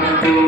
Yeah.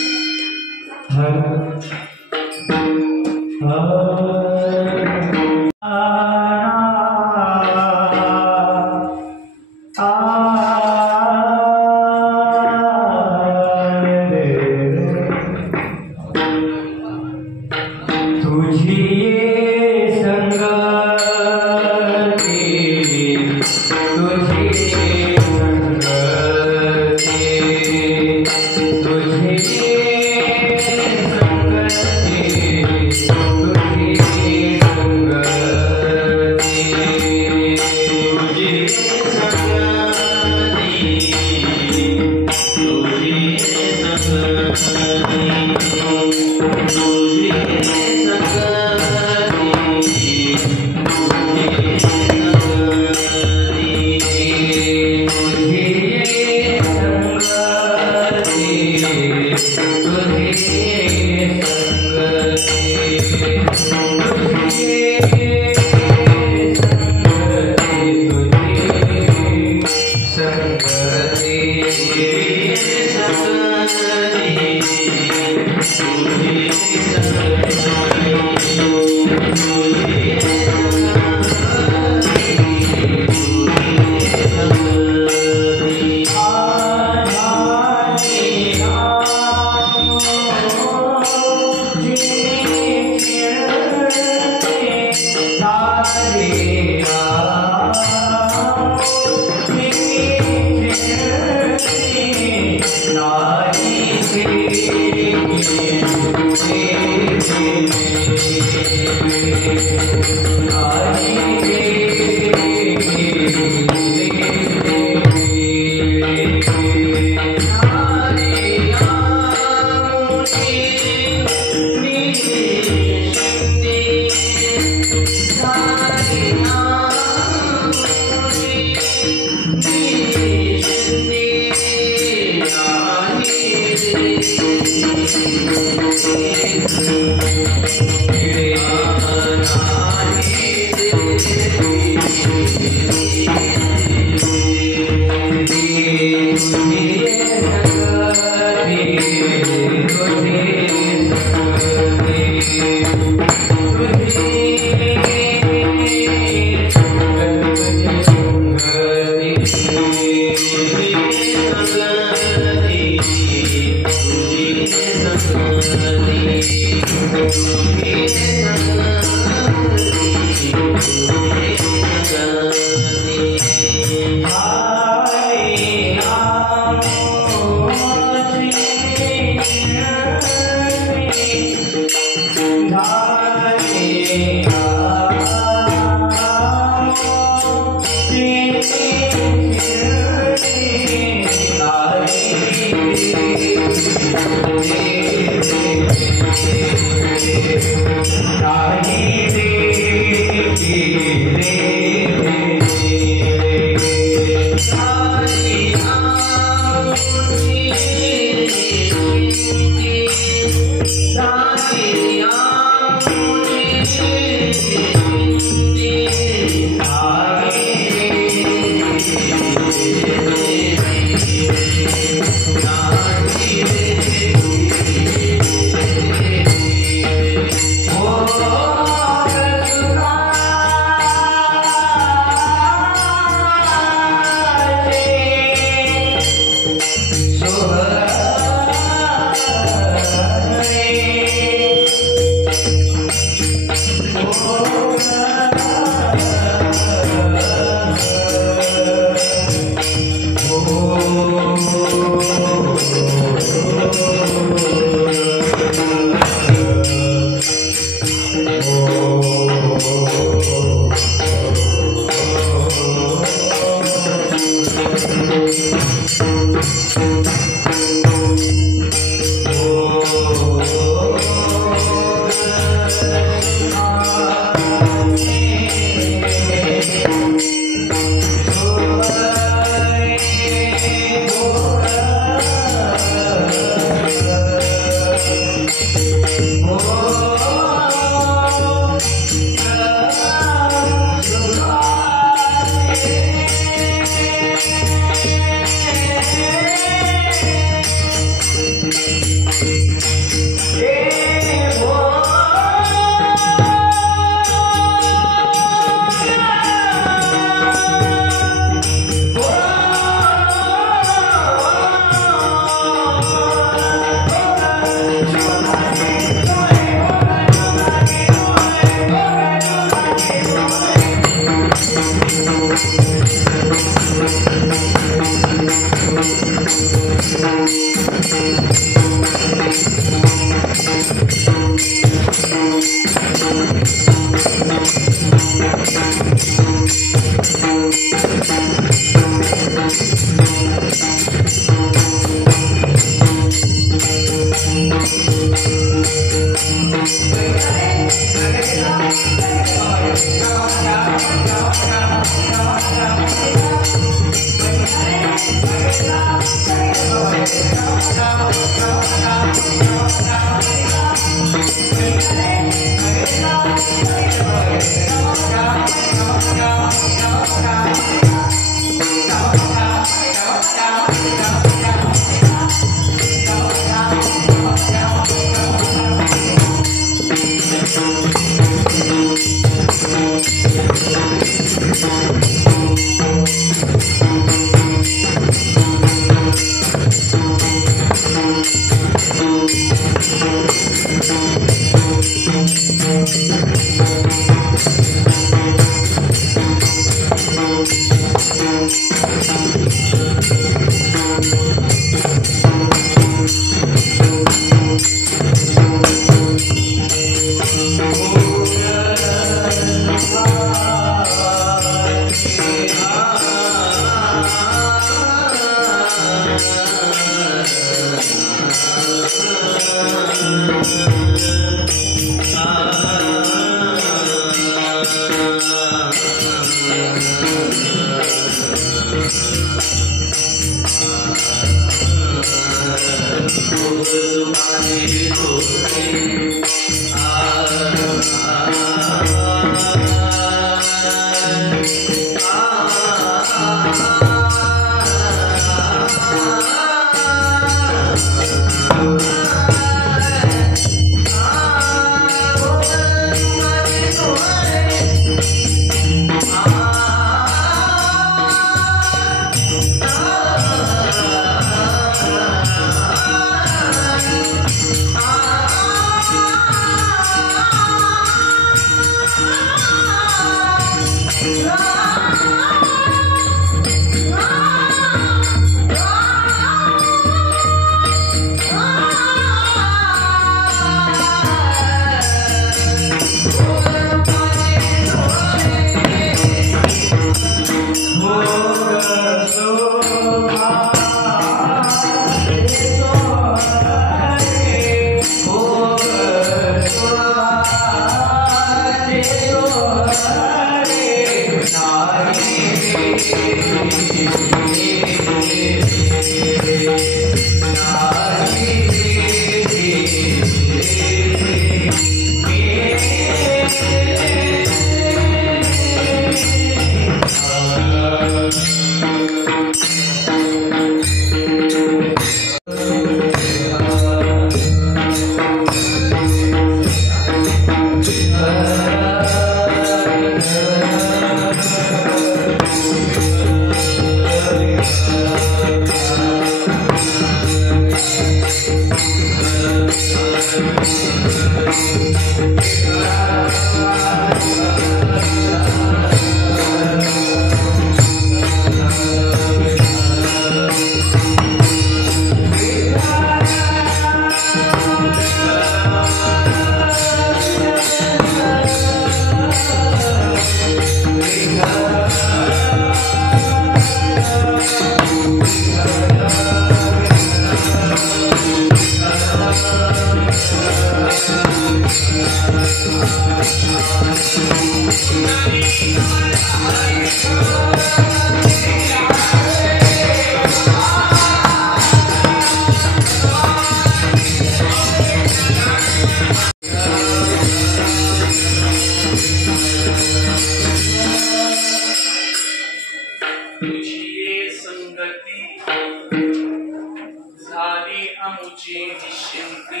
आमुची निश्चिंती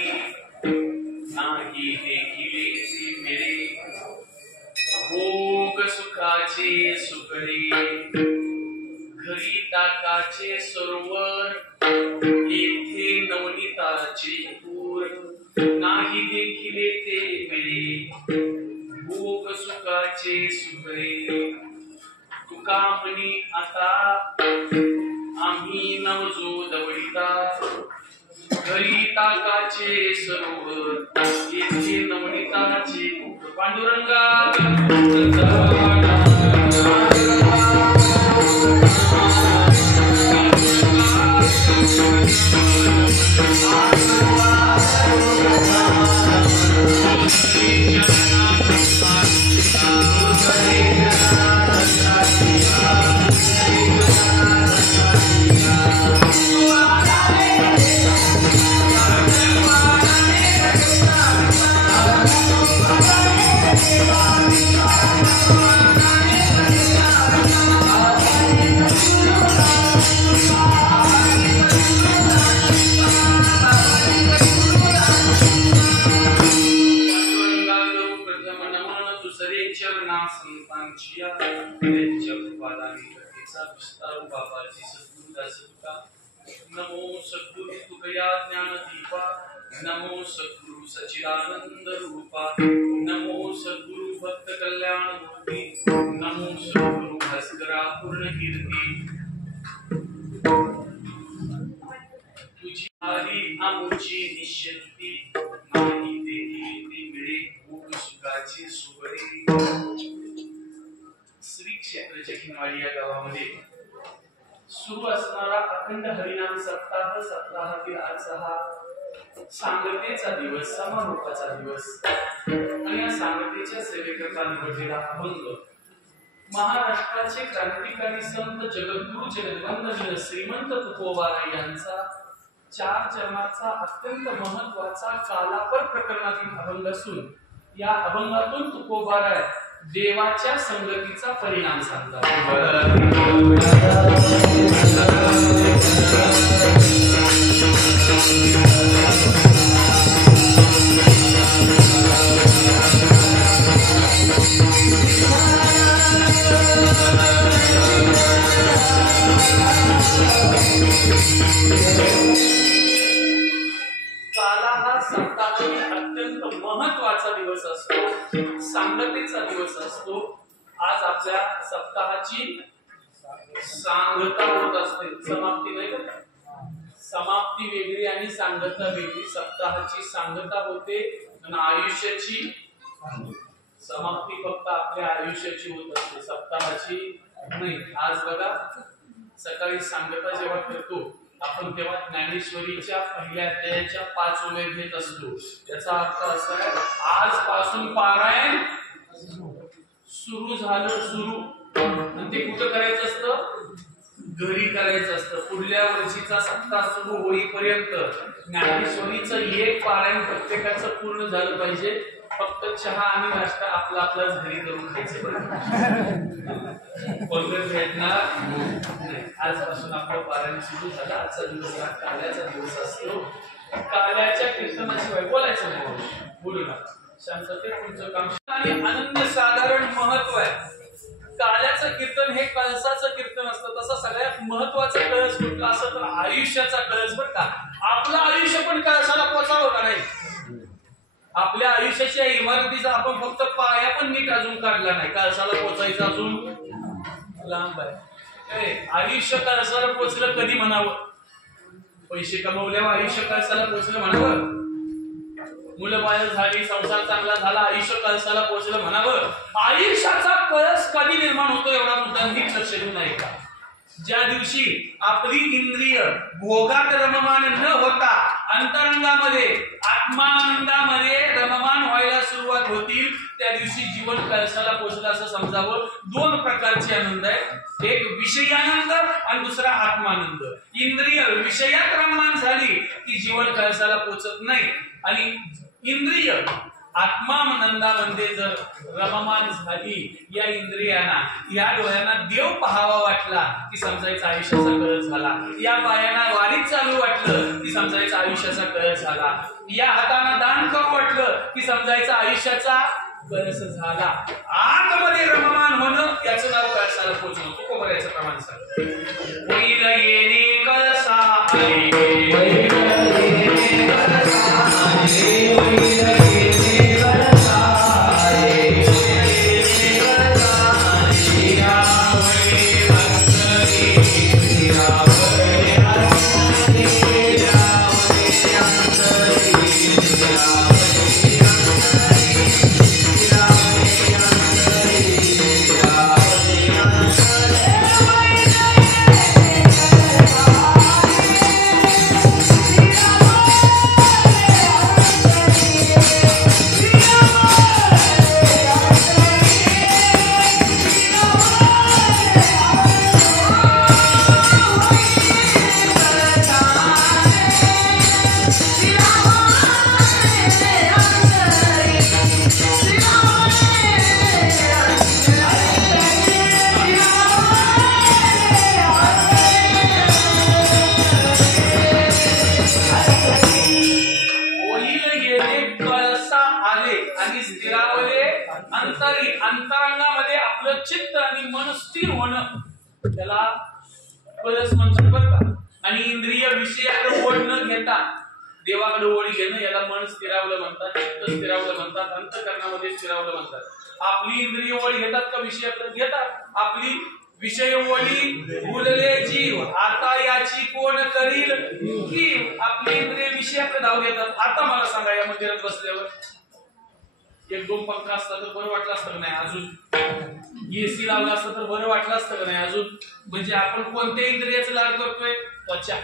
नाही देखिले मेरे भोग सुखाचे सुखडे घरी ताकाचे सरोवर येथे नवनीताचे पूर नाही देखिले ते मिळे भोग सुखाचे सुखडे तुका म्हणी आता आम्ही नवजो दवडिता घरी ताकाचे सरोवर येथे नवनीताचे पांडुरंगा नमो सद्गुरु तुकया ज्ञान दीपा नमो सद्गुरु सच्चिदानंद रूपा नमो सद्गुरु भक्त कल्याण मूर्ति नमो सद्गुरु भास्करा पूर्ण कीर्ती तुझी आली आमुची निश्चिंती नाही देखिले मिळे भोग सुखाची सुखडे श्री क्षेत्र जखिनवाडी या गावामध्ये सुरू असणारा अखंड हरिनाम सप्ताह सप्ताहातील आजचा हा सांगतेचा दिवस समारोपाचा दिवस आणि या सांगतेच्या सेवेकरता निवडलेला अभंग महाराष्ट्राचे क्रांतिकारी संत जगद्गुरु जगद्वंदनीय श्रीमंत तुकोबाराय यांचा 4 चरणाचा अत्यंत महत्वाचा कालापर प्रकरणातील अभंग असून या अभंगातून तुकोबाराय देवाच्या संगतीचा परिणाम सांगतात। काला हा सप्ताहातील अत्यंत महत्वाचा दिवस असतो, सांगतेचा दिवस असतो। आज आपल्या सप्ताहाची सांगता होत असते, समाप्ती नाही का? समाप्ती वेगळी आणि सांगता वेगळी। सप्ताहाची सांगता होते आणि आयुष्याची समाप्ती फक्त आपल्या आयुष्याची होत असते, सप्ताहाची नाही। आज बघा सकाळी सांगता जेव्हा करतो आपण तेव्हा ज्ञानेश्वरीच्या पहिल्या अध्यायाच्या 5 ओव्या घेत असतो। याचा अर्थ असा आहे आजपासून पारायण सुरू झालं, सुरू। आणि ते कुठं करायचं असतं? घरी करायचं असतं। पुढल्या वर्षीचा सप्ताह सुरू होईपर्यंत ज्ञानेश्वरीचं एक पारायण प्रत्येकाचं पूर्ण झालं पाहिजे। फक्त चहा आणि नाश्ता आपला आपलाच घरी करून खायचं बरोबर भेटणार नाही। आजपासून आपलं पारायण सुरू झालं। आजचा दिवस हा काल्याचा दिवस असतो। काल्याच्या कीर्तनाशिवाय बोलायचं नाही, बोलू नका, शांततेत तुमचं काम। आणि आनंद साधारण महत्व आहे। काल्याचं कीर्तन हे कळसाचं कीर्तन असतं। तसं सगळ्यात महत्वाचा कळस कुठला असं तर आयुष्याचा कळस बरं का। आपलं आयुष्य पण कळसाला पोचावं का नाही? आपल्या आयुष्याच्या इमारतीचा आपण फक्त पाया पण नीट अजून काढला नाही, कळसाला पोचायचं अजून लांब आहे। आयुष्य कळसाला पोचलं कधी म्हणावं? पैसे कमवल्यावर आयुष्य कळसाला पोचलं म्हणावं? मुलं बाळ झाली, संसार चांगला झाला, आयुष्य कळसाला पोचलं म्हणावं? आयुष्याचा कळस कधी निर्माण होतो एवढा मुद्दा नीट लक्ष देऊन ऐका। ज्या दिवशी आपली इंद्रिय भोगात रममान न होता अंतरंगामध्ये आत्मानंदामध्ये रममान व्हायला सुरुवात होतील त्या दिवशी जीवन कळसाला पोचलं असं समजावं। 2 प्रकारचे आनंद आहेत, एक विषयानंद आणि दुसरा आत्मानंद। इंद्रिय विषयात रममान झाली की जीवन कळसाला पोचत नाही, आणि इंद्रिय आत्मानंदामध्ये जर रममान झाली या इंद्रियांना, या डोळ्यांना देव पाहावा वाटला की समजायचा आयुष्याचा कळस झाला, या पायांना वारीत चालू वाटलं की समजायचा आयुष्याचा कळस झाला, या हातांना दान करू वाटलं की समजायचा आयुष्याचा कळस झाला. आतमध्ये रममान होणं याचं नाव कळसाला पोचणं. तुकोबरायचं प्रमाण सांग. होईल येणे कळसा अंतरंगामध्ये आपलं चित्त आणि मन स्थिर होणं त्याला कळस म्हणतात बरं का. आणि इंद्रिय विषयाकडे ओढ न घेता देवाकडे ओढ घेणं याला मन स्थिरावलं म्हणतात, चित्त स्थिरावलं म्हणतात, अंतःकरणामध्ये स्थिरावलं म्हणतात. आपली इंद्रिय ओढ घेतात का विषयाकडे घेतात. आपली विषय ओढी भुलले जीव आता याची कोण करील की आपली इंद्रिय विषयाकडे धाव घेतात. आता मला सांगा, या मंदिरात बसल्यावर एक दोन पंखा असता तर बरं वाटलं असतं का नाही, अजून एसी लावला असतं तर बरं वाटलं असतं का नाही अजून. म्हणजे आपण कोणत्या इंद्रियाचं लाड करतोय, त्वचा.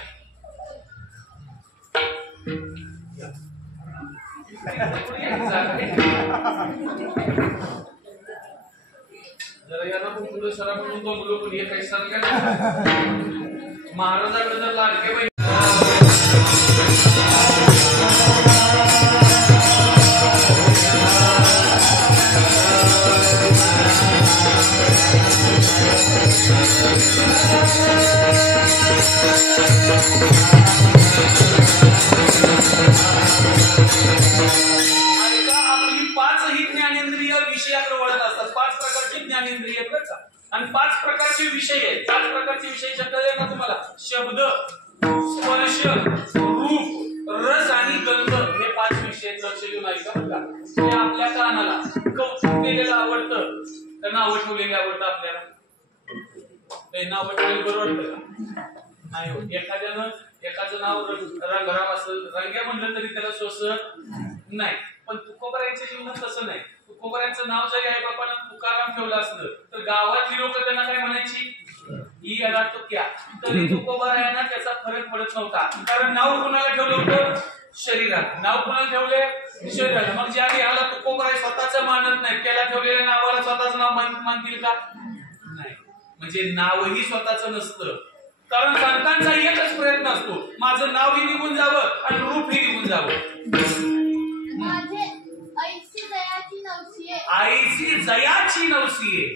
जरा याला पण पुढे सरा म्हणून तो मुलं पण हे काही सांगा महाराजाकडे जर लाडके आणि 5 प्रकारचे विषय आहेत. 5 प्रकारचे विषय शब्द आहे ना तुम्हाला. शब्द, स्पर्श, रूप, रस आणि गंध हे 5 विषय लक्ष देऊन ऐका बरं का. हे आपल्या कानाला कौतुक केलेलं आवडतं तर नाव ठेवलेलं आवडतं आपल्याला. ते नाव ठेवलेलं बरं वाटतं का नाही होत. एखादं नाव रंगराव असेल, रंग्या म्हणलं तरी त्याला सोसत नाही. पण तुकोबरायांच्या जीवनात तसं नाही. तुकोबरायांचं नाव जरी आई बापानं तुकाराम ठेवलं असलं तर गावातली लोक त्यांना काय म्हणायची, ही याला तो क्या. तरी तुकोबरायांना त्याचा फरक पडत नव्हता. कारण नाव कुणाला ठेवलं होतं, शरीरात. नाव कुणाला ठेवले, शरीराला. मग ज्या याला तुकोबराय स्वतःच मानत नाही, त्याला ठेवलेल्या नावाला स्वतःच नाव मानतील का नाही. म्हणजे नावही स्वतःच नसतं. कारण संतांचा एकच प्रयत्न असतो, माझं नावही निघून जावं आणि रूपही निघून जावं. आईची जयाची नवसीये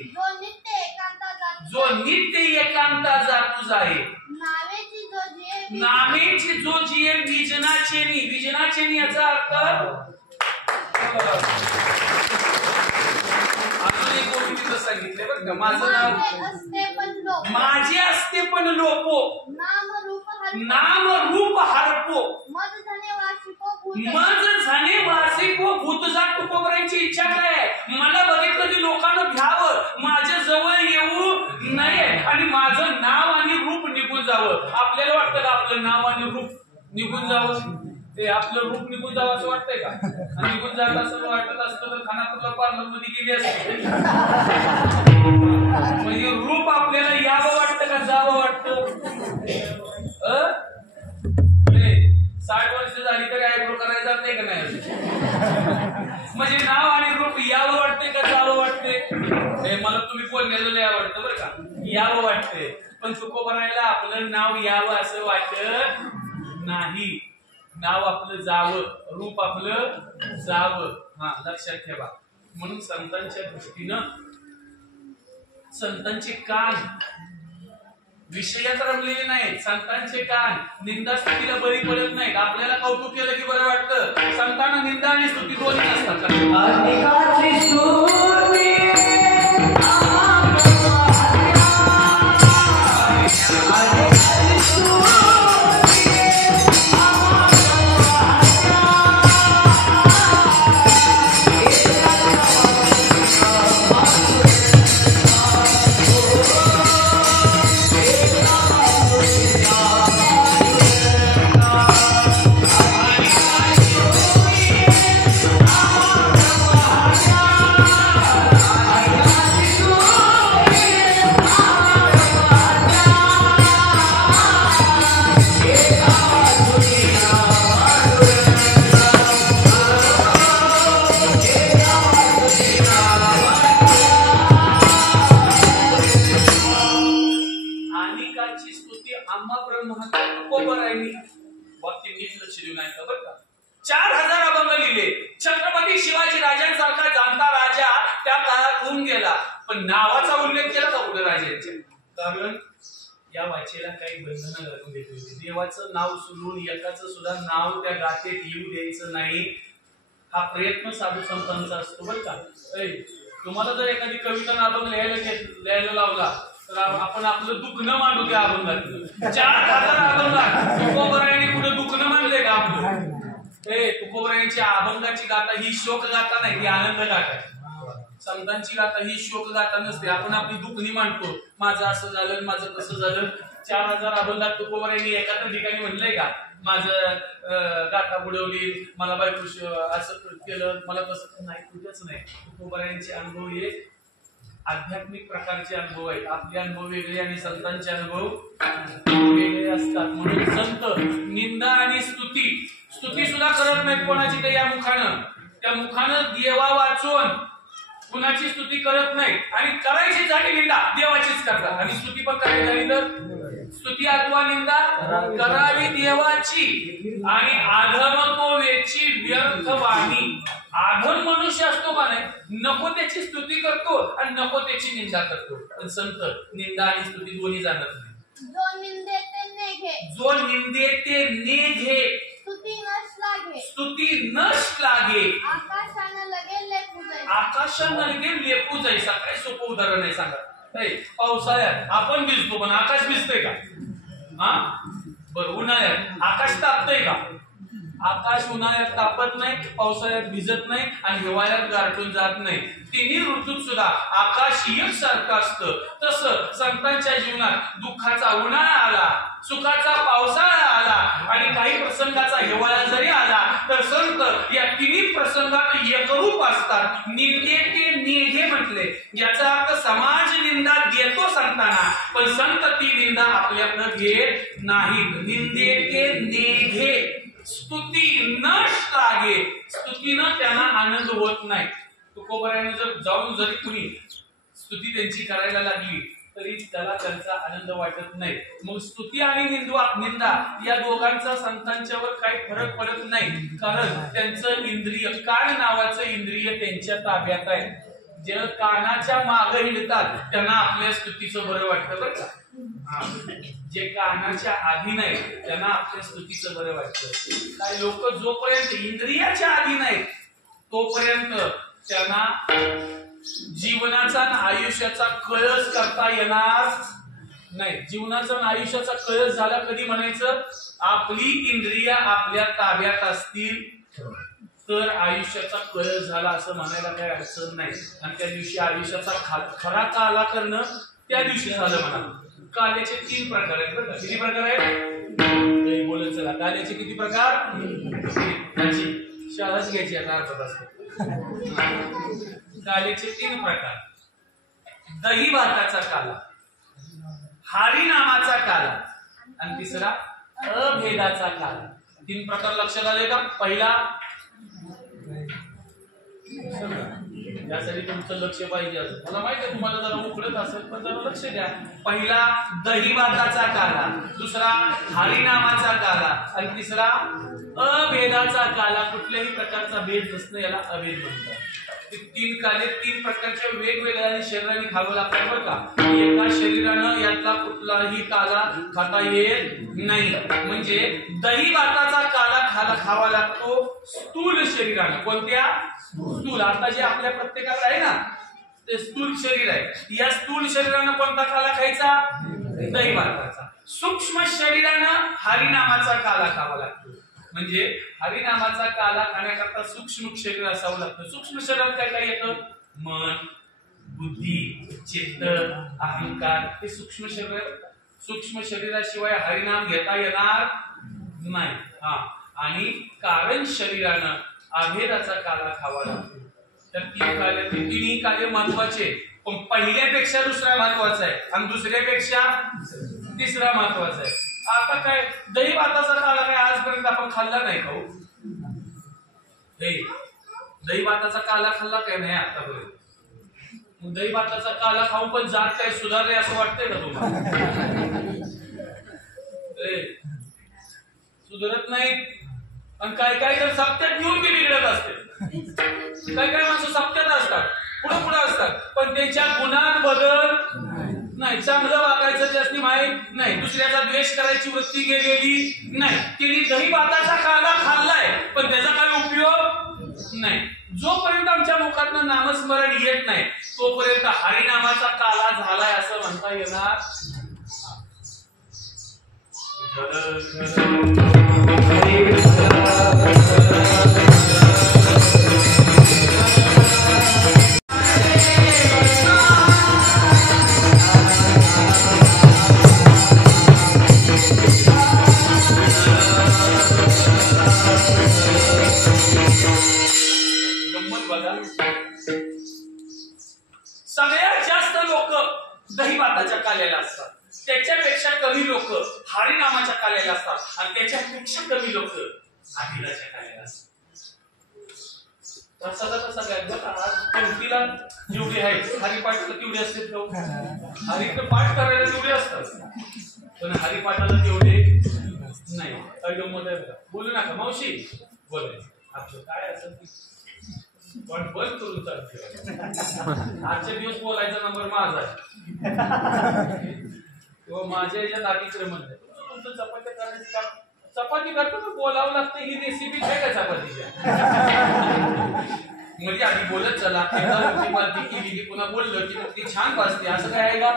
जो नित्य एकांता जातूज आहे. नामेची जो जिये विजनाचेनी. विजनाचेनी याचा अर्थ अजून एक गोष्ट सांगितले बरं का. माझं नाव माझे असते पण लोपो, नाम रूप हरपो, मज झाले वासिको भूतजात. तुकोबरायांची इच्छा काय आहे, मला बघितलं की लोकांना भ्यावं, माझ्या जवळ येऊ नये आणि माझं नाव आणि रूप निघून जावं. आपल्याला वाटतं का आपलं नाव आणि रूप निघून जावं, ते आपलं रूप निघून जावं असं वाटतंय का? आणि निघून जात असं वाटत असतं तर खानापूरला पार्लर मध्ये गेली असते. म्हणजे रूप आपल्याला यावं वाटतं का जावं वाटतं? 60 वर्ष झाली तरी आयब्रो करायला जात नाही का नाही? म्हणजे नाव आणि रूप यावं वाटते का जावं वाटते? मला तुम्ही बोललेलं लय आवडतं बरं का, यावं वाटते. पण तुकोबरायला आपलं नाव यावं असं वाटत नाही. नाव आपलं जावं, रूप आपलं जावं. हा, लक्षात ठेवा. म्हणून संतांच्या दृष्टीनं संतांचे कान विषयात रमलेले नाहीत. संतांचे कान निंदा स्तुतीला बळी पडत नाहीत. आपल्याला कौतुक केलं की बरं वाटतं. संतांना निंदा आणि स्तुती दोन्ही असतात. छत्रपती शिवाजी राजांसारखा जाणता राजा त्या काळात होऊन गेला, पण नावाचा उल्लेख केला का कुठे राजांच्या? कारण या वाचेला काही बंधनं घालून देत होती. देवाचं नाव सोडून एकाचं सुद्धा नाव त्या गाथेत येऊ द्यायचं नाही. हा प्रयत्न साधू संतांचा असतो बरं का. तुम्हाला जर एखादी कविता अभंग लिहायला लावला तर आपण आपलं दुखणं मांडू त्या अभंगात. 4000 अभंगात तुकोबरायांनी कुठं दुखणं मांडलंय का आपलं? तुकोबरायांच्या अभंगाची गाथा ही शोक गाथा नाही, ती आनंद गाथा आहे. संतांची गाथा ही शोक गाथा नसते. आपण आपली दुखणी मांडतो, माझं असं झालं, माझं कसं झालं. 4000 अभंगात तुकोबरायांनी एका ठिकाणी म्हणलंय का माझं गाथा बुडवली, मला बायको असं केलं, मला तसं नाही, कुठंच नाही. तुकोबरायांचे अनुभव हे आध्यात्मिक प्रकारचे अनुभव आहेत. आपले अनुभव वेगळे आणि संतांचे अनुभव वेगळे असतात. म्हणून संत निंदा आणि स्तुती सुद्धा करत नाहीत कोणाची तर या मुखानं. त्या मुखानं देवा वाचून कुणाची स्तुती करत नाही. आणि करायची झाली निंदा देवाचीच करतात. आणि स्तुती पण करायची झाली तर स्तुती अथवा निंदा करावी देवाची. आणि आधम वेची व्यर्थ वाणी. आधम मनुष्य असतो का नाही, नको त्याची स्तुती करतो आणि नको त्याची निंदा करतो. पण संत निंदा आणि स्तुती दोन्ही जाणत नाही. जो निंदे ते नेघे, स्तुती नष्ट लागे. आकाशानं लगे लेपू जाई. सकाळी सोपं उदाहरण आहे सांगा. पावसाळ्यात आपण भिजतो पण आकाश भिजतंय का? हा बरं. उन्हाळ्यात आकाश तापतंय का? आकाश उन्हाळ्यात तापत नाही, पावसाळ्यात भिजत नाही आणि हिवाळ्यात गारठून जात नाही. तिन्ही ऋतूत सुद्धा आकाश एकसारखं असतं. तसं संतांच्या जीवनात दुःखाचा उन्हाळा आला, सुखाचा पावसाळा आला आणि काही प्रसंगाचा हिवाळा जरी आला तर संत या तिन्ही प्रसंगात एकरूप असतात. निंदे ते नेघे म्हटले, याचा अर्थ समाज निंदा देतो संतांना, पण संत ती निंदा आपल्याकडे घेत नाहीत. निंदे ते नेघे, स्तुती नष्ट लागे. स्तुतीनं त्यांना आनंद होत नाही. तुकोबरायाने जर जाऊन जरी कुणी स्तुती त्यांची करायला लागली तरी त्याला त्यांचा आनंद वाटत नाही. मग स्तुती आणि निंदा या दोघांचा संतांच्यावर काही फरक पडत नाही. कारण त्यांचं इंद्रिय, कान नावाचं इंद्रिय त्यांच्या ताब्यात आहे. जे कानाच्या मागे हिंडतात त्यांना आपल्या स्तुतीचं बरं वाटतं बरं का. जे कानाच्या आधी नाही त्यांना आपल्या स्तुतीचं बरं वाटतं. काही लोक जोपर्यंत इंद्रियाच्या आधी नाहीत तोपर्यंत त्यांना जीवनाचा आणि आयुष्याचा कळस करता येणार नाही. जीवनाचा आणि आयुष्याचा कळस झाला कधी म्हणायचं, आपली इंद्रिय आपल्या ताब्यात असतील तर आयुष्याचा कळस झाला असं म्हणायला काही अडचण नाही. आणि त्या दिवशी आयुष्याचा खरा काला करणं त्या दिवशी झालं म्हणा. काल्याचे 3 प्रकार आहेत बरं का. किती प्रकार आहेत बोलत चला. काल्याचे किती प्रकार? शाळाच घ्यायची आता अर्थ असतो. काल्याचे 3 प्रकार. दही भाताचा काला, हारी नामाचा काला आणि तिसरा अभेदाचा काला. 3 प्रकार लक्षात आले का? पहिला यासाठी तुमचं लक्ष पाहिजे असेल. मला माहिती आहे तुम्हाला जरा उकळत असेल, पण जरा लक्ष द्या. पहिला दही भाताचा काला, दुसरा हरिनामाचा काला आणि तिसरा अभेदाचा काला. कुठल्याही प्रकारचा भेद नसणं याला अभेद म्हणतात. ते तीन काले तीन प्रकारच्या वेगवेगळ्या शरीराने खावं लागतात बरं का. एका शरीरानं यातला कुठलाही काला खाता येत नाही. म्हणजे दही भाताचा काला खावा लागतो स्थूल शरीरानं. कोणत्या? स्थूल. आता जे आपल्या प्रत्येकाला आहे ना ते स्थूल शरीर आहे, या स्थूल शरीरानं कोणता काला खायचा? दही भाताचा. सूक्ष्म शरीरानं हरिनामाचा काला खावा लागतो. म्हणजे हरिनामाचा काला खाण्याकरता सूक्ष्म शरीर असावं लागतं. सूक्ष्म शरीरात काय काय येतं? मन, बुद्धी, चित्त, अहंकार. हे सूक्ष्म शरीर. सूक्ष्म शरीराशिवाय हरिनाम घेता येणार नाही. आणि कारण शरीरानं अभेदाचा काला खावा लागतो. तर तिन्ही काले महत्वाचे, पण पहिल्यापेक्षा दुसरा महत्वाचा आहे आणि दुसऱ्यापेक्षा तिसरा महत्वाचा आहे. आता काय दही भाताचा काला काय आजपर्यंत आपण खाल्ला नाही का? दही भाताचा काला खाल्ला काय नाही आतापर्यंत? दही भाताचा काला खाऊन पण जात काय सुधारले असं वाटतंय का तुम्हाला? सुधारत नाही. आणि काय काय तर सप्त्यात घेऊन ते बिघडत असते. काय काय माणसं सप्त्यात असतात, पुढे असतात, पण त्यांच्या गुणात बदल नाही. चांगलं वागायचं त्यासनी माहित नाही, दुसऱ्याचा द्वेष करायची वृत्ती गेलेली नाही. त्यांनी दही भाताचा काला खाल्लाय पण त्याचा काय उपयोग नाही. जोपर्यंत आमच्या मुखातनं नामस्मरण येत नाही तोपर्यंत हरिनामाचा काला झालाय असं म्हणता येणार. सगळ्यात जास्त लोक दही भाताच्या काल्याला असतात, त्याच्यापेक्षा कमी लोक हरिनामाच्या काल्याला असतात आणि त्याच्यापेक्षा कमी लोक अभिलाच्या काल्याला असतात. आज पंक्तीला जेवढी आहे हरिपाठाला तेवढे असतात. हरिचं पाठ करायला तेवढे असतात पण हरिपाठाला तेवढे नाही. बोलू नका मावशी, बोलायचं आपलं काय असेल पण बंद करून चालते. आजच्या दिवस बोलायचा नंबर माझा आहे किंवा माझ्या याच्या दाटीकडे म्हणते तुमचं चपात्या करायचं का? चपाती करतो तर बोलावं लागतं. ही रेसिपी आहे का चपातीच्या? म्हणजे आधी बोलत चला, केली पुन्हा बोललं की मग ती छान वाजते असं काय आहे का?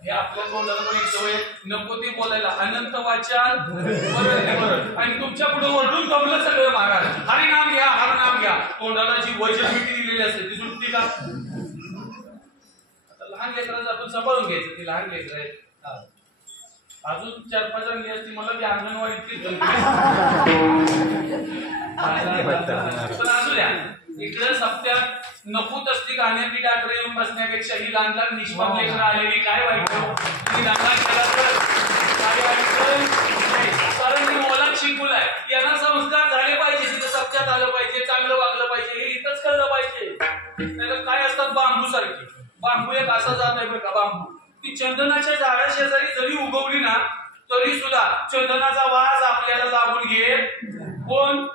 हे आपल्या तोंडाला पण एक सवय नको ते बोलायला. अनंत वाचाल बरोबर आणि तुमच्या पुढे ओरडून दमलं सगळं महाराज. हरिनाम घ्या, हरिनाम घ्या. तोंडाला जी वैशिष्ट्य दिलेली असते ती सुटती का? आता लहान लेकरांचं आपण सांभाळून घ्यायचं. ती लहान लेकर आहे. अजून 4-5 जण असती मला ती अंगणवाडीतली पण असू द्या. इकडे सप्त्यात नपूत असती गाण्याची डाकडे येऊन बसण्यापेक्षा ही लहान लहान निष्पाप लेकरं आलेली काय वाईट? दंगा केला तर काय वाईट? कारण मी मोलात शिकवलाय. यांना संस्कार झाले पाहिजे, तिथं सप्त्यात आलं पाहिजे, चांगलं वागलं पाहिजे, हे इथंच कळलं पाहिजे. नाहीतर काय असतात बांबू सारखी. बांबू एक असा जात आहे बरं का. बांबू ती चंदनाच्या झाडा शेजारी जरी उगवली ना तरी सुद्धा चंदनाचा वास आपल्याला लागून घेत कोण?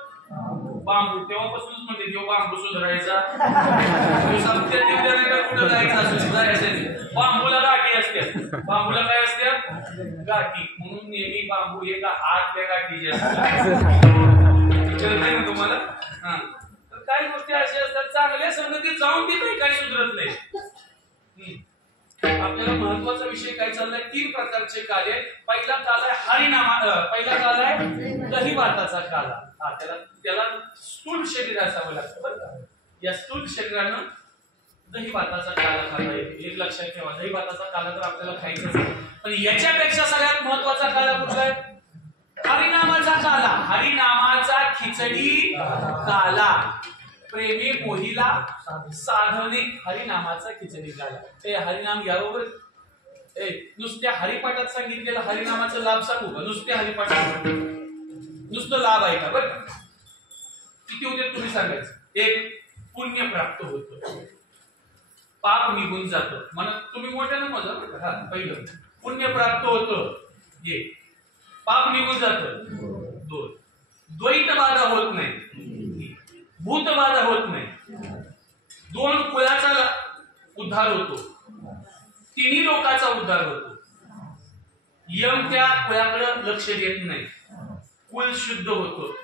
बांबू. तेव्हापासूनच म्हणते देव बांबू सुधारायचा. कुठं जायचं? बांबूला गाठी असतात. बांबूला काय असतात? गाठी. म्हणून नेहमी बांबू एका आतल्या गाठी असतात. तुम्हाला तर काही गोष्टी अशा असतात चांगल्या संगतीत जाऊन ती काही सुधरत नाही. आपल्याला महत्वाचा विषय काय चाललाय? 3 प्रकारचे काले. पहिला काल आहे हरिनामा. पहिला काल आहे दही भाताचा काला. त्याला स्थूल शरीर असावं लागतं बरं का. या स्थूल शरीरानं दही भाताचा काला खाता येतो. एक लक्षात ठेवा, दही भाताचा काला तर आपल्याला खायचाच आहे. पण याच्यापेक्षा सगळ्यात महत्वाचा काला कुठला आहे? हरिनामाचा काला. हरिनामाचा खिचडी काला. प्रेमी मोहिला साधने हरिनामाचा खिचडी काला. ते हरिनाम घ्याबरोबर नुसत्या हरिपाठात सांगितलेलं हरिनामाचा लाभ सांगू का? नुसत्या हरिपाठात नुसतं लाभ आहे का? बरं किती होते तुम्ही सांगायचं? एक पुण्य प्राप्त होतं, पाप निघून जातं. म्हणून तुम्ही मोठ्यानं मोजा बरं का. पहिलं पुण्य प्राप्त होतं, जे पाप निघून जातं. 2 द्वैत बाधा होत नाही, भूत बाधा होत नाही. 2 कुळाचा उद्धार होतो, 3 लोकांचा उद्धार होतो. यम त्या कुळाकडे लक्ष देत नाही, कुल शुद्ध होतो,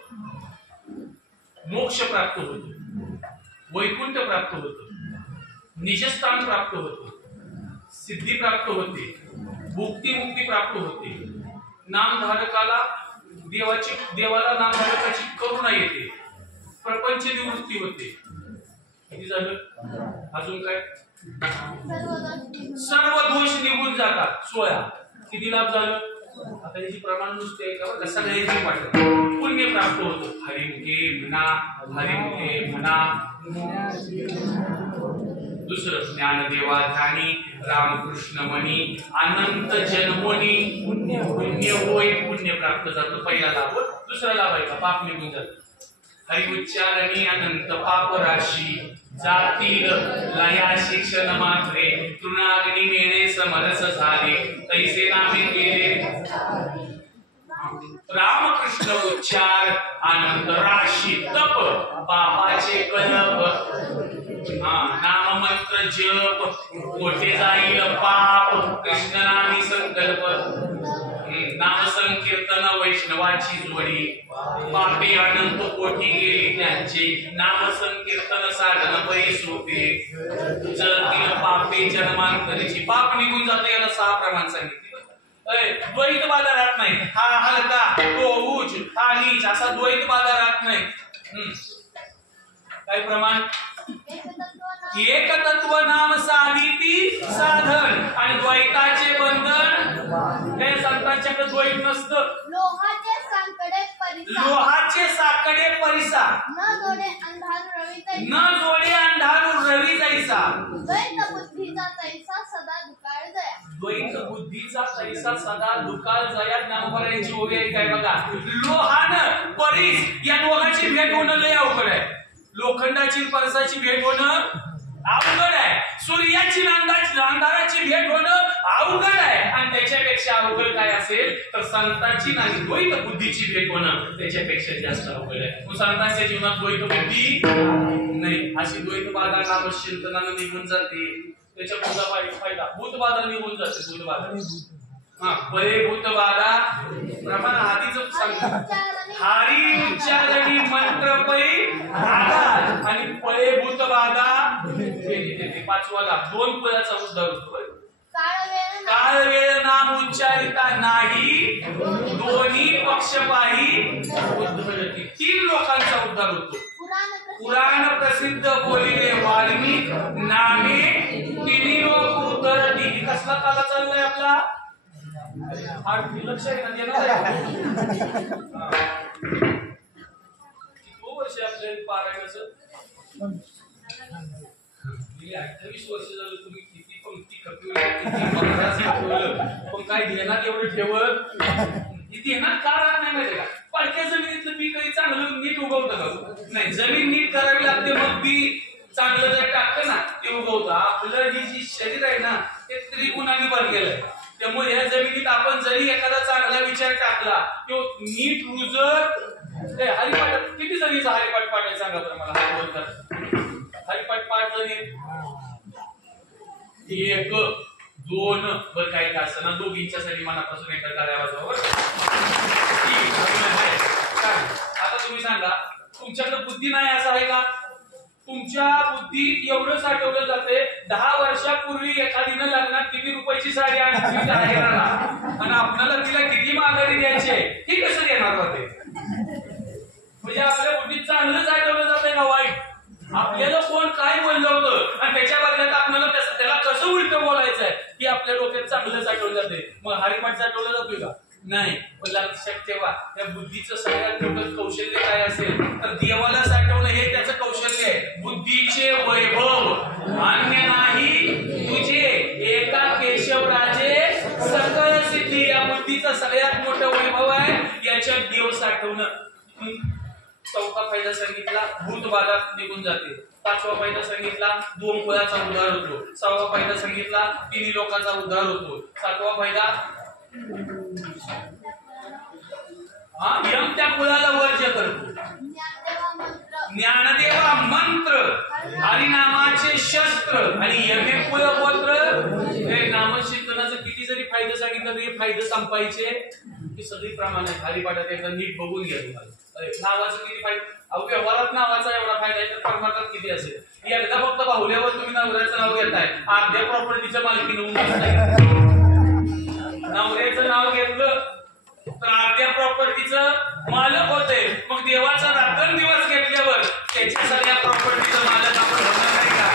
मोक्ष प्राप्त होतो, वैकुंठ प्राप्त होतो, निजस्थान प्राप्त होतो, सिद्धी प्राप्त होते, भुक्ती मुक्ती प्राप्त होते. नामधारकाला देवाला नामधारकाची करुणा येते, प्रपंच निवृत्ती होते. किती झालं? अजून काय? सर्व दोष निघून जातात. 16 किती लाभ झालं? आता याची प्रमाण नुसते आहे का? सगळ्याची वाटत पुण्य प्राप्त होतं. हरिमुखे म्हणा, हरिमुखे म्हणा. दुसरं ज्ञानदेवा ध्यानी, रामकृष्ण मणी, अनंत जन्मोनी पुण्य होय, पुण्य प्राप्त जातं. पहिला लाभ. दुसरा लाभ आहे का? पाप निघून जातं. हरि उच्चारणी अनंत पाप राशी, जातील लया शिक्षण मात्रे, तृणाग्नी मेणे समरस झाले, तैसे नामे गेले. रामकृष्ण उच्चार अनंत राशी, तप पापाचे कलप, नाम मंत्र जप, कोठे जाईल पाप, कृष्ण नामी संकल्प. नाम संकीर्तन वैष्णवाची जोडी, पापे अनंत कोटी गेली त्यांचे, नाम संकीर्तन साधन बरे सोपे. जळतील पापे जन्मांतरीची, पाप निघून जाते. याला 6 प्रमाण सांगितले. द्वैत बाधा राहत नाही. हा हलका, तो उच्च, हा नीच, असा द्वैत बाधा राहत नाही. काय प्रमाण? एकतत्व नाम साधिती साधन, आणि द्वैताचे बंधन हे संतांच्याकडे द्वैत नसतं. लोहाचे साकडे परिसा, लोहाचे साकडे परिसा, न जोडे अंधारू रवी तैसा, न जोडे अंधारू रवी तैसा. द्वैत बुद्धीचा तैसा सदा दुकाळ जया, द्वैत बुद्धीचा तैसा सदा दुकाळ जया. ज्ञानोबरायांची ओवी आहे काय बघा. लोहानं परीस, या दोघांची भेट होणं लय अवघड आहे. लोखंडाची परसाची भेट होणं अवघड आहे. सूर्याची अंधाराची भेट होणं अवघड आहे. आणि त्याच्यापेक्षा अवघड काय असेल तर संतांची नाही द्वैत बुद्धीची भेट होणं त्याच्यापेक्षा जास्त अवघड आहे. मग संतांच्या जीवनात द्वैत बुद्धी नाही. अशी द्वैत बाधा नामचिंतनानं निघून जाते. त्याच्या पुढचा फायदा भूतबाधा निघून जाते. भूतबाधा बरे भूतबाधा प्रमाण आधीच सांगितलं. हरी उच्चारणी मंत्र पै आधार, आणि पळे भूतबाधा केली. 5वा लाभ 2 पदाचा उद्धार होतो. काळ वेळ नाम उच्चारिता नाही, दोन्ही पक्षपाही उद्धरती. 3 लोकांचा उद्धार होतो. पुराण प्रसिद्ध बोलिले वाल्मिक, नामे 3 लोक उद्धरती. कसला काला चाललाय आपला? हा लक्ष आहे ना? देणार आहे. 2 वर्ष आपल्या पारायणाचं 28 वर्ष झालं. तुम्ही किती पंक्ती खपवलं, पण काय ध्यानात एवढं ठेवत ध्यानात का राहत नाही माहिती का? पडक्या जमिनीतलं पीक काही चांगलं नीट उगवतं का? नाही. जमीन नीट करावी लागते, मग बी चांगलं जर टाकलं ना ते उगवतं. आपलं जी शरीर आहे ना ते त्रिगुणांनी भरलेलं आहे. त्यामुळे या जमिनीत आपण जरी एखादा चांगला विचार टाकला तो नीट रुजत. हरिपाठ किती जणीचा हरिपाठ पाठायचं सांगा बरं मला. हा बोलतात हरिपाठ 5 जणी, 1 2 बरं काही का असं ना. दोघींच्यासाठी मनापासून एका टाळ्या वाजवा. आता तुम्ही सांगा तुमच्याकडे बुद्धी नाही असं आहे का? तुमच्या बुद्धीत एवढं साठवलं जाते. 10 वर्षापूर्वी एखादीनं लग्नात किती रुपयाची साडी आणली आहे आणि आपल्याला तिला किती माघारी द्यायची आहे ही कसं देणार होते? म्हणजे आपल्या बुद्धीत चांगलं साठवलं जाते का वाईट? आपल्याला कोण काय बोललं होतं आणि त्याच्या बदल्यात आपल्याला त्याला कसं उलट बोलायचं आहे की आपल्या डोक्यात चांगलं साठवलं जाते. मग हरिपाठ साठवलं जातोय का? नाही. पण लक्षात ठेवा त्या बुद्धीचं सगळ्यात मोठं कौशल्य काय असेल तर देवाला साठवणं हे त्याचं कौशल्य आहे. बुद्धीचे वैभव अन्य नाही तुझे, एका केशवराजे सकळ सिद्धी. या बुद्धीचं सगळ्यात मोठं वैभव आहे. याच्यात देव साठवणं. चौथा फायदा सांगितला भूत बाधा निघून जाते, पाचवा फायदा सांगितला 2 कुळाचा उद्धार होतो, 6वा फायदा सांगितला 3 लोकांचा उद्धार होतो, 7वा फायदा यम त्या कुळाला वर्ज्य करतो, ज्ञानदेवा मंत्र हरिनामाचे शस्त्र आणि यमे कुळपत्र हे नामचिंतनाचं किती जरी फायदे सांगितलं तरी फायदे संपायचे की सगळी प्रमाण आहे. हरिपाठात एकदा नीट बघून घ्या तुम्हाला नावाचं किती फायदा, व्यवहारात नावाचा एवढा फायदा आहे तर परमार्थात किती असेल. एकदा फक्त बाहुल्यावर तुम्ही नवऱ्याचं नाव घेताय, अर्ध्या प्रॉपर्टीच्या मालकीने होऊन नवऱ्याचं नाव घेतलं तर अर्ध्या प्रॉपर्टीचं मालक होते, मग देवाचा रात्रंदिवस घेतल्यावर त्याच्या सगळ्या प्रॉपर्टीचं मालक आपण होणार नाही का?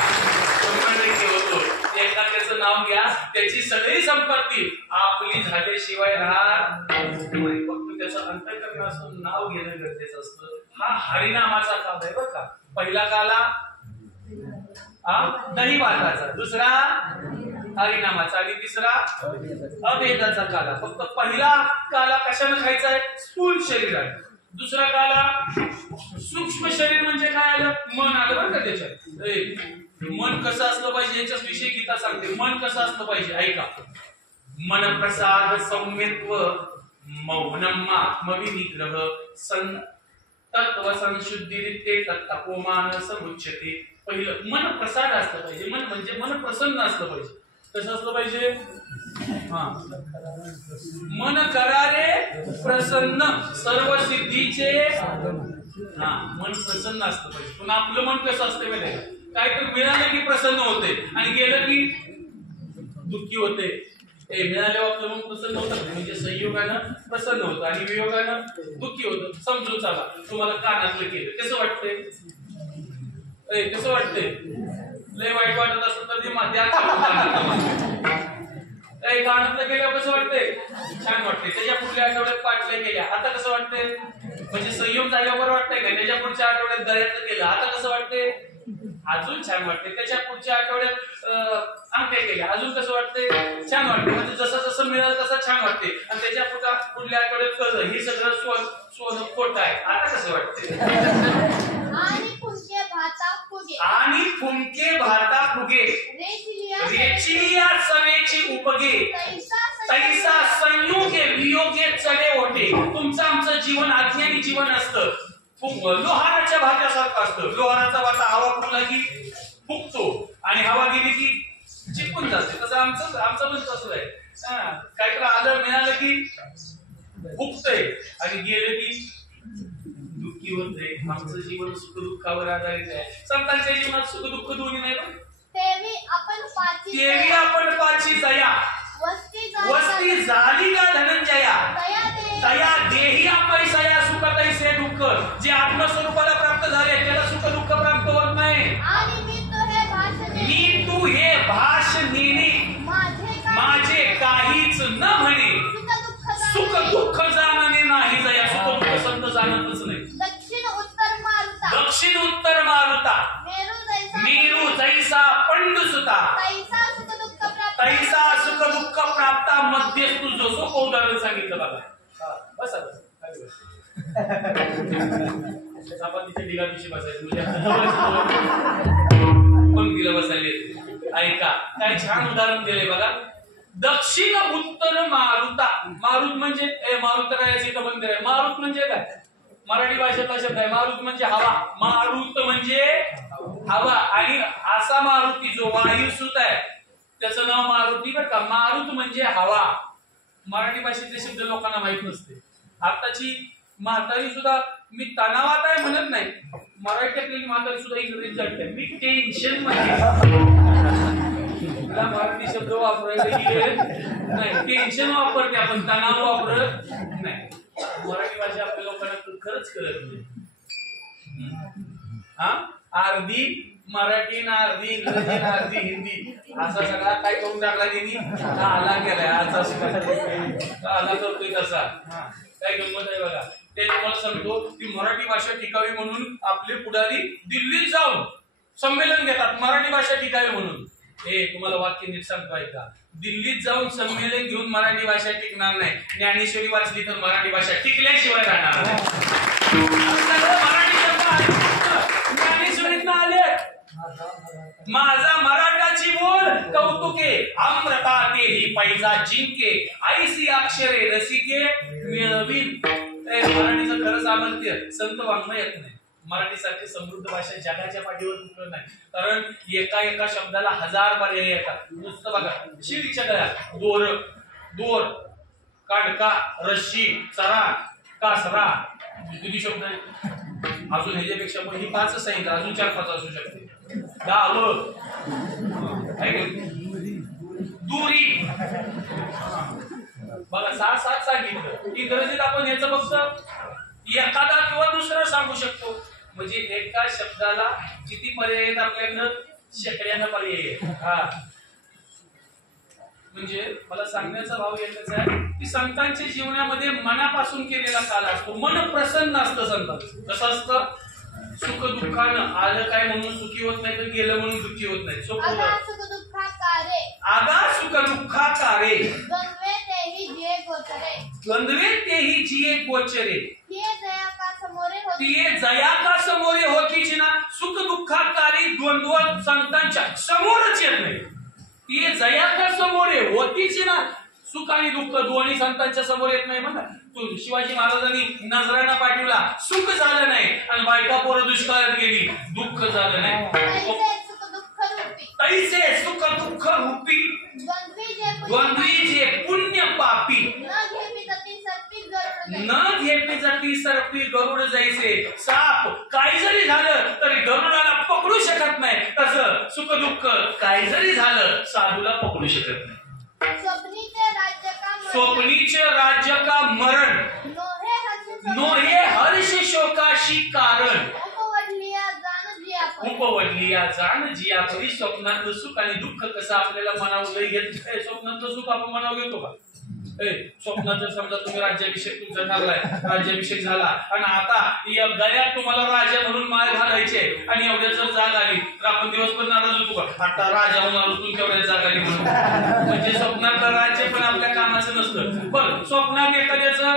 होतो. एकदा त्याचं नाव घ्या, त्याची सगळी संपत्ती आपली झाल्याशिवाय राहत नाही. फक्त त्याचं अंतःकरणातून नाव घेणं गरजेचं असतं. हा हरिनामाचा काल आहे बरं का. पहिला काला दही भाताचा, दुसरा हरिनामाचा आणि तिसरा अभेदाचा काला. फक्त पहिला काला कशाने खायचा आहे? स्थूल शरीराने. दुसरा काला सूक्ष्म शरीर म्हणजे काय आलं? मन आलं बरं का त्याच्यात. मन कसं असलं पाहिजे याच्याच विषयी गीता सांगते. मन कसं असलं पाहिजे ऐका. मन प्रसाद सौम्यत्व मौनम आत्मविनिग्रह सं तत्व संशुद्धी तत्तपोमान समुच्यते. पहिलं मन प्रसाद असलं पाहिजे. मन म्हणजे मन प्रसन्न असलं पाहिजे. कसं असलं पाहिजे? मन करारे प्रसन्न सर्व सिद्धीचे. मन प्रसन्न असलं पाहिजे. पण आपलं मन कसं असतं माहिती आहे? काहीतरी मिळालं की प्रसन्न होते आणि गेलं की दुःखी होते. मिळाल्यावर आपलं मन प्रसन्न होतं म्हणजे संयोगानं प्रसन्न होतं आणि वियोगानं दुःखी होतं. समजून चाला. तुम्हाला कानातलं केलं कसं वाटतंय? कसं वाटतंय? लय वाईट वाटत असतं तर ते द्या. कानातलं केल्यावर कसं वाटतंय? छान वाटतंय. त्याच्या पुढल्या आठवड्यात पाठल्या केल्या आता कसं वाटतंय? म्हणजे संयोग झाल्यावर वाटतंय का? त्याच्या पुढच्या आठवड्यात गळ्यातलं केलं आता कसं वाटतंय? अजून छान वाटते. त्याच्या पुढच्या आठवड्यात अंगठ्या केल्या अजून कसं वाटते? छान वाटते. म्हणजे जसं जसं मिळालं तसं छान वाटते. आणि त्याच्या पुढल्या आठवड्यात कळलं हे सगळं सोनं खोटं आहे आता कसं वाटते? आणि फुंके भाता फुगे रेचिलिया सवेची उपगे तैसा संयोगे वियोगे चढे ओटे. तुमचं आमचं जीवन अज्ञानी जीवन असतं. लोहाराच्या भात्यासारखं असतं. लोहाराचा भाता हवा फुगला की फुगतो आणि हवा गेली की चिपकून जाते. तसं आमचं पण तसं आहे. काहीतरी आलं मिळालं की फुगतंय आणि गेलं की दुःखी होते. आमचं जीवन सुख दुःखावर आधारित आहे. संतांच्या जीवनात सुख दुःख दोन्ही नाही पण तेवी आपण पाची दया वस्ती झाली का धनंजया दया देही पैसया सुख तैसे दुःख. जे आत्मस्वरूपाला प्राप्त झाले त्याला सुख दुःख प्राप्त होत नाही. मी तू हे भाष नेणे माझे काहीच न म्हणे. सुख दुःख जाणणे नाही दया. सुख दुःख संत जाणतच नाही. दक्षिण उत्तर मारुता मेरू जैसा पंडुसुता तैसा सुख दुःख प्राप्ता मध्यस्थू जो. सोपं उदाहरण सांगितलं बघा. बसा चपातीच्या ढिगापिशी बसायचं पंक्तीला बसायला. ऐका काय छान उदाहरण दिले बघा. दक्षिण उत्तर मारुता. मारुत म्हणजे मारुतरायाचं इथं मंदिर आहे. मारुत म्हणजे काय? मराठी भाषेतला शब्द आहे. मारुत म्हणजे हवा. मारुत म्हणजे हवा. आणि असा मारुती जो वायुसूत आहे त्याचं नाव मारुती बरं का. मारुत म्हणजे हवा. मराठी भाषेतले शब्द लोकांना माहित नसते. आताची म्हातारी सुद्धा मी तणावात आहे म्हणत नाही. मराठीतली म्हातारी सुद्धा इंग्रजी जाणते. मी टेन्शन मध्ये मराठी शब्द वापरायला गेले नाही. टेन्शन वापरते आपण, तणाव वापरत नाही. मराठी भाषा आपल्या लोकांना खरंच कळत नाही. अर्धी मराठी ना अर्धी इंग्रजी ना अर्धी हिंदी असा सगळा काय करून टाकला त्यांनी. आला गेलाय आज आला करतोय तसा. काय गंमत आहे बघा. ते तुम्हाला सांगतो की मराठी भाषा टिकावी म्हणून आपले पुढारी दिल्लीत जाऊन संमेलन घेतात मराठी भाषा टिकावी म्हणून. हे तुम्हाला वाक्य नीट सांगतो ऐका. दिल्लीत जाऊन संमेलन घेऊन मराठी भाषा टिकणार नाही. ज्ञानेश्वरी वाचली तर मराठी भाषा टिकल्याशिवाय राहणार नाही. माझा मराठाची बोल कौतुके अमृता तेही पैजा जिंके ऐसी अक्षरे रसिके मिळवीन. मराठीचं खरं सामर्थ्य संत वाङ्मयात नाही. मराठीसारखी समृद्ध भाषा जगाच्या पाठीवर कुठलं नाही. कारण एका एका शब्दाला 1000 पर्याय येतात. नुसतं बघा शिरीच्या गळ्यात दोर दोर काढका रश्शी चरा कासरा किती शब्द आहेत. अजून ह्याच्यापेक्षा पण ही 5 सांगितलं अजून 4-5 असू शकते. गाव दुरी बघा 6-7 सांगितलं. इंग्रजीत आपण याचं फक्त एखादा किंवा दुसरा सांगू शकतो. म्हणजे एका शब्दाला किती पर्याय आहेत आपल्याकडं शेकड्यानं पर्याय आहे. हा म्हणजे मला सांगण्याचा भाव एकच आहे की संतांच्या जीवनामध्ये मनापासून केलेला काल असतो. मन प्रसन्न असतं संतांचं. कसं असतं सुख दुःखानं आलं काय म्हणून सुखी होत नाही तर गेलं म्हणून दुःखी होत नाही. आगा सुख दुःखाकारे आगा सुख दुःखाकारे गंधवे तेही जिये गोचरे गंधवे तेही जिये गोचरे तिये जया का समोरे होती तिये जया का समोरे होतीच ना. सुख दुःखाकारी द्वंद्व संतांच्या समोरच येत नाही. तिये जया का समोरे होतीच ना. सुख आणि दुःख दोन्ही संतांच्या समोर येत नाही. म्हणा शिवाजी महाराजांनी नजराणा पाठवला सुख झालं नाही आणि बायका पोरं दुष्काळात गेली दुःख झालं नाही. तैसे सुख दुःख रूपी द्वंद्वी जे पुण्य पापी न घेपी जाती सर्पी गरुड जैसे. साप काही जरी झालं तरी गरुडाला पकडू शकत नाही. तसं सुख दुःख काही जरी झालं साधूला पकडू शकत नाही. स्वप्नीचे राज्य का मरण नोहे हर्ष शोकाशी कारण उपवडलिया जाण जिया परी. स्वप्नातलं सुख आणि दुःख कसं आपल्याला मनावर घेत. स्वप्नातलं सुख आपण मनावर घेतो का. स्वप्नात जर समजा तुम्ही राज्याभिषेक तुमचा ठरलाय राज्याभिषेक झाला आणि आता या गळ्यात तुम्हाला राजा म्हणून माळ घालायचे आणि एवढ्या जर जाग आली तर आपण दिवसभर नाराज होतो का. आता राजा होणार तू केवढ्या जाग आली म्हणून. म्हणजे स्वप्नातलं राज्य पण आपल्या कामाचं नसतं. पण स्वप्नात एखाद्याचं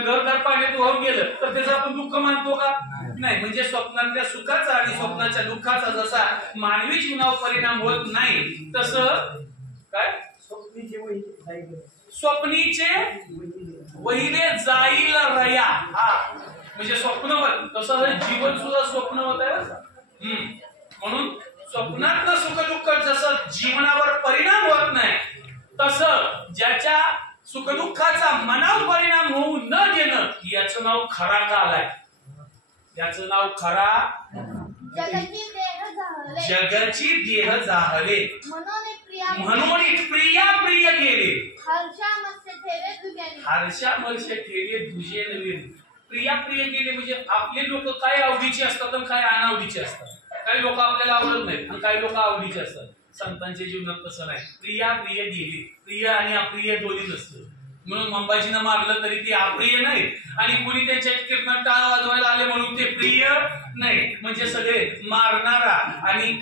घर पाण्यात वाहून गेलं तर त्याचं आपण दुःख मानतो का नाही. म्हणजे स्वप्नातल्या सुखाचा आणि स्वप्नाच्या दुःखाचा जसा मानवी जीवनावर परिणाम होत नाही तसं काय स्वप्नीचे वहिले जाईल रया. हा म्हणजे स्वप्नवत तसं जीवन सुद्धा स्वप्नवत आहे. म्हणून स्वप्नातलं सुख दुःख जसं जीवनावर परिणाम होत नाही तसं ज्याच्या सुखदुःखाचा मनावर परिणाम होऊ न देणं याचं नाव खरा काल आहे. याचं नाव खरा जगाची देह जाहले म्हणून प्रिया प्रिय गेले हर्षामर्षे ठेले दुजे नवीन. प्रिया प्रिय गेले म्हणजे आपले लोक काय आवडीचे असतात आणि काय अनावडीचे असतात. काही लोक आपल्याला आवडत नाहीत आणि काही लोक आवडीचे असतात. संतांच्या जीवनात तसं नाही. प्रिया प्रिय गेली. प्रिय आणि अप्रिय दोन्ही नसतं. म्हणून अंबाजीनं मारलं तरी ते अप्रिय नाही आणि कुणी त्याच्या कीर्तनात टाळ वाजवायला आले म्हणून ते प्रिय नाही. म्हणजे सगळे मारणारा आणि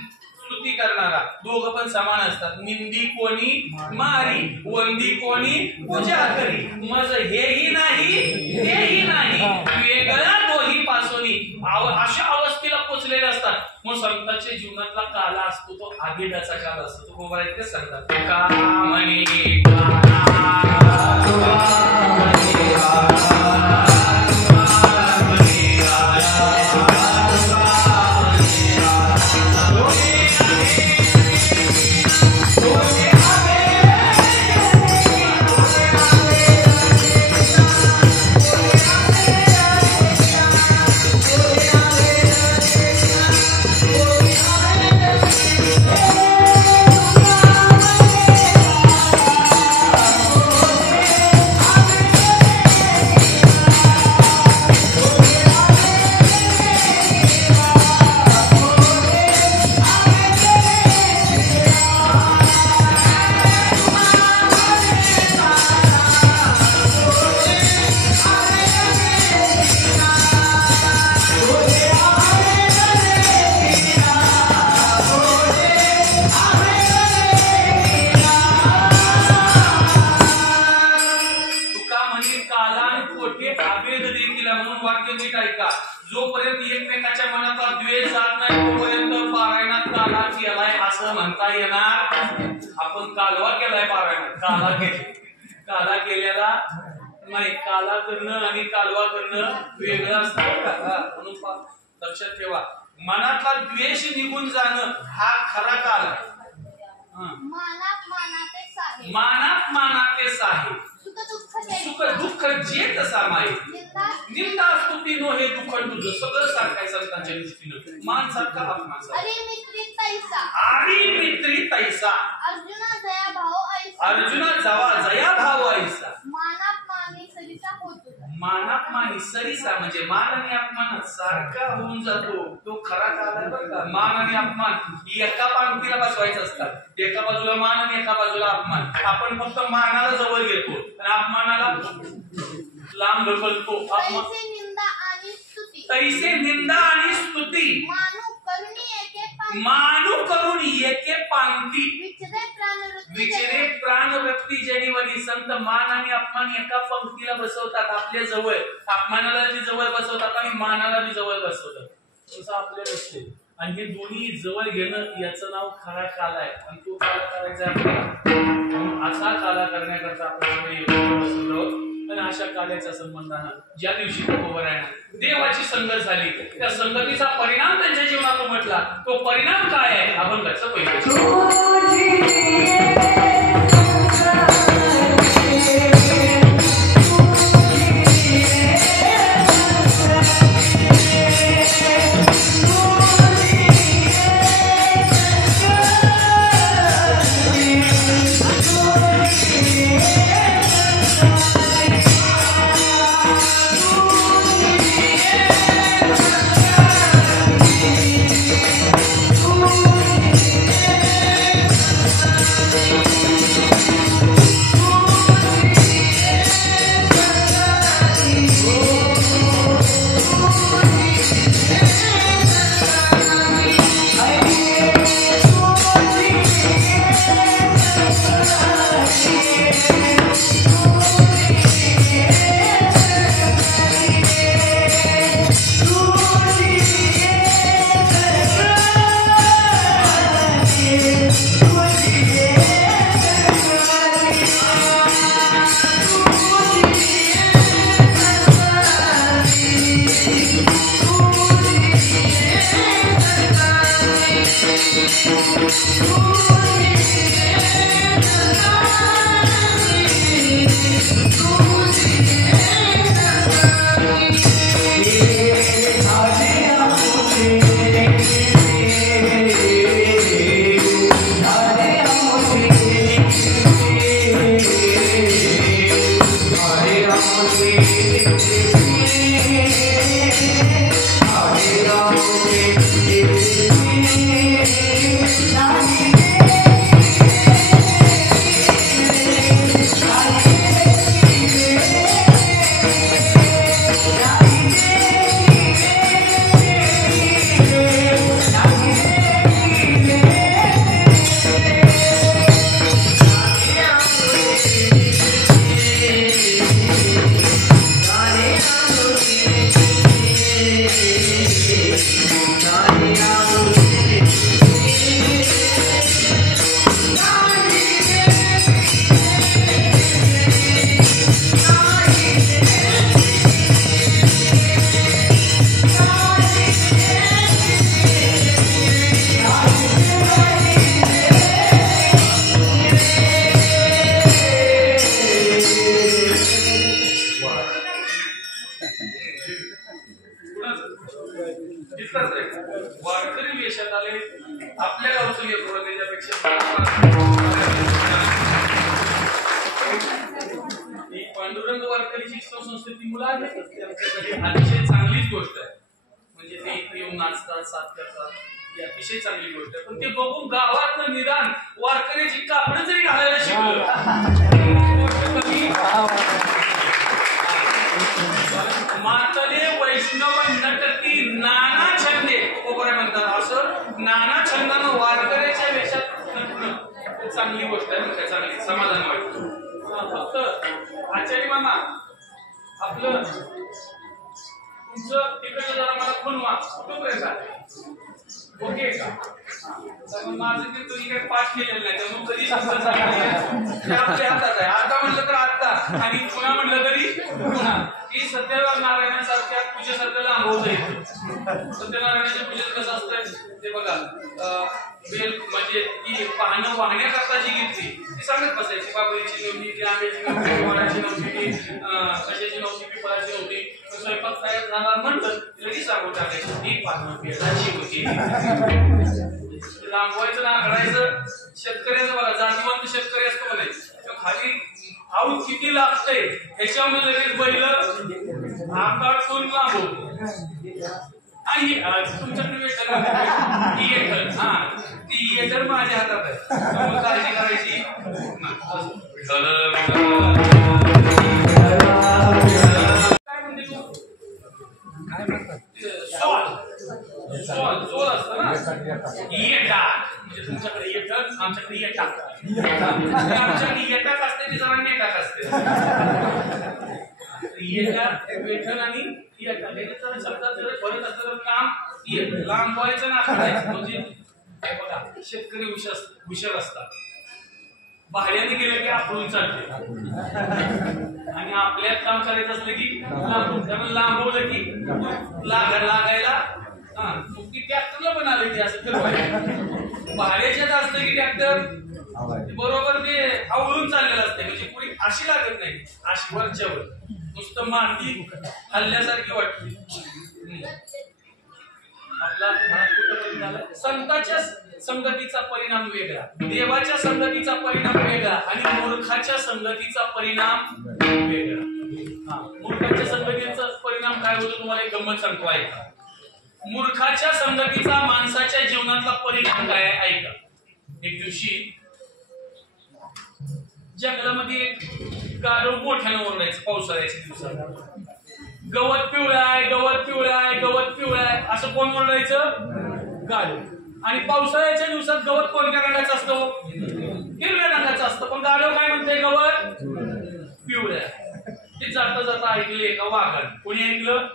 स्तुती करणारा दोघं पण समान असतात. निंदी कोणी मारी वंदी कोणी पूजा करी. मज हेही नाही तेही नाही वेगळा दोही पासोनी. अशा अवस्थेला पोचलेले असतात. मग संतांच्या जीवनातला काल असतो तो आगेडाचा काल असतो. तो गोबरा इतके सांगतात का म्हणे कोठे अभेद देखील म्हणून वाक्य नीट ऐका. जोपर्यंत एकमेकाच्या मनाचा द्वेष जात नाही तोपर्यंत पारायणात काला केलाय असं म्हणता येणार. आपण कालवा केलाय पारायणात, काला केलेला नाही. काला करणं आणि कालवा करणं वेगळं असतं का? म्हणून लक्षात ठेवा, मनातला द्वेष निघून जाणं हा खरा काल आहे. मानात मानाते साहे सुख दुःख जे तसा माये निंदा स्तुती नो हे दुःख तुझं सगळं सारखं आहे संतांच्या दृष्टीनं. मान सारखा अपमान सारखा. आरी मित्री तैसा अर्जुना जावा जया भाव ऐसा. मानापमानी सरिसा म्हणजे मान आणि अपमानात सारखा होऊन जातो. तो खरा काल आहे बरं का. मान आणि अपमान एका पंक्तीला बसवायचं असतात. एका बाजूला मान आणि एका बाजूला अपमान. आपण फक्त मानाला जवळ घेतो आणि अपमानाला लांब ढकलतो. तैसे निंदा आणि स्तुती मानू करून एके पांक्ती विचरे प्राण व्यक्ती जनीवनी. संत मान आणि अपमान एका पंक्तीला बसवतात आपल्या जवळ. अपमानाला बी जवळ बसवतात आणि मानाला बी जवळ बसवतात. तसं आपल्या नसते. आणि हे दोन्ही जवळ घेणं याचं नाव खरा काल आहे. आणि तो काल करायचा आपल्याला. असा काला करण्याकरता आपण बसवलो. आणि अशा काल्याच्या संबंधानं ज्या दिवशी देवाची संगत झाली त्या संगतीचा परिणाम त्यांच्या जीवनात म्हटला. तो परिणाम काय आहे? अभंगाचं पहिलं. वारकरी वेशात आले आपल्या गावचं लेकरं त्याच्यापेक्षा ही पांडुरंग वारकरी शिक्षण संस्थेची मुलं आहेत त्यांच्यासाठी अतिशय चांगलीच गोष्ट आहे. म्हणजे ते इथे येऊन नाचतात साथ करतात ही अतिशय चांगली गोष्ट आहे. पण ते बघून गावात निदान वारकऱ्याची कापड जरी घालायला शिकलो मातले वैष्णव नटती नाना छंदे कोपऱ्या म्हणतात असं नाना छंदानं वारकऱ्याच्या वेशात नटणं चांगली गोष्ट आहे. चांगली समाधान वाटतं. फक्त आचार्य मामा आपलं तुमचं तिकडे जरा मला खुलवा कुठपर्यंत आहे ओके का? तर मग माझं ते तुम्ही काही पाठ केलेलं नाही त्यामुळे कधी समजा सांगितलं आपल्या हातात आहे. आता म्हणलं तर आता आणि पुन्हा म्हणलं तरी पुन्हा. की सत्यनारायणासारख्या पूजेसारख्याला अनुभव येतो. सत्यनारायणाच्या पूजेत कसं असतं ते बघा, बेल म्हणजे ती पाहणं वाहण्याकरता जी घेतली ती सांगत बसायची. बाबरीची नव्हती, ती आंब्याची नव्हती, वडाची नव्हती, ती कशाची नव्हती, पिपळाची नव्हती. स्वयंपाक तयार झाला म्हणलं लगेच सांगू टाकायची ती पाहणं बेलाची होती. लांबवायचं ना आखडायचं. शेतकऱ्याचं बघा, जातीवंत शेतकरी असतो म्हणायचं खाली आऊत किती लागतंय ह्याच्यावर लगेच बैल आकार करून लांबवतो. आणि तुमच्याकडे वेटर हा ती येटर माझ्या हातात आहे त्यामुळे काळजी करायची. काय म्हणते तू काय म्हणतात सोल असतं ना येटा म्हणजे तुमच्याकडे येटर आमच्याकडे येटा. आमच्याकडे येटाक असते ती जरा नेटाक असते. वेठण आणि शब्दात जर फरक असलं तर काम लांबवायचं ना करायचं. म्हणजे बघा शेतकरी हुशार असतात. भाड्याने गेलं की आपण चालते आणि आपल्यात काम करायचं असलं की लांबून. त्यामुळे लांबवलं की लागायला ती ट्रॅक्टरला पण आले की असं ठरवायचं. भाड्याच्यात असलं की ट्रॅक्टर बरोबर ते आवळून चाललेलं असते. म्हणजे पुढे अशी लागत नाही, अशी वरच्यावर नुसतं माती हल्ल्यासारखी वाटते. आपला संतांच्या संगतीचा परिणाम वेगळा, देवाच्या संगतीचा परिणाम वेगळा आणि मूर्खाच्या संगतीचा परिणाम वेगळा. मूर्खाच्या संगतीचा परिणाम काय होतो तुम्हाला एक गंमत सांगतो ऐका. मूर्खाच्या संगतीचा माणसाच्या जीवनातला परिणाम काय आहे ऐका. एक दिवशी जंगलामध्ये गाढव मोठ्यानं ओरडायचं पावसाळ्याच्या दिवसात. गवत पिवळं आहे, गवत पिवळं आहे, गवत पिवळं आहे असं कोण ओरडायचं? गाढव. आणि पावसाळ्याच्या दिवसात गवत कोणत्या रंगाचं असतं? हिरव्या रंगाचं असतं. पण गाढव काय म्हणते? गवत पिवळं. ते जाता जाता ऐकले एका वाघाने. कोणी ऐकलं?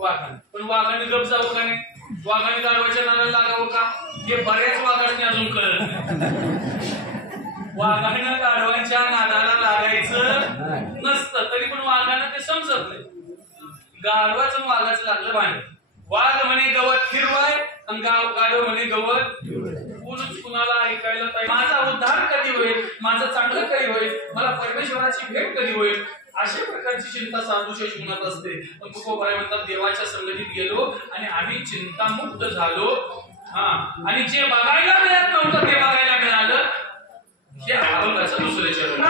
वाघाने. पण वाघाने गप जावं का नाही? वाघाने गाढवाच्या नादाला लागावं का? हे बऱ्याच वाघांनी अजून कळलं नाही. वाघानं गाढवांच्या नादाला लागायचं नसतं तरी पण वाघानं ते समजत नाही. गाढवाचं वाघाचं लागलं भांडण. वाघ म्हणे गवत हिरवाय आणि गाढव म्हणे गवत कोणच कुणाला ऐकायला पाहिजे. माझा उद्धार कधी होईल, माझं चांगलं कधी होईल, मला परमेश्वराची भेट कधी होईल, अशा प्रकारची चिंता साधूच्या जीवनात असते. पण तुकोबाई म्हणतात देवाच्या संगतीत गेलो आणि आम्ही चिंतामुक्त झालो. आणि जे बघायला मिळत नव्हतं ते बघायला मिळालं. हे अभंगाचं दुसरं चरण.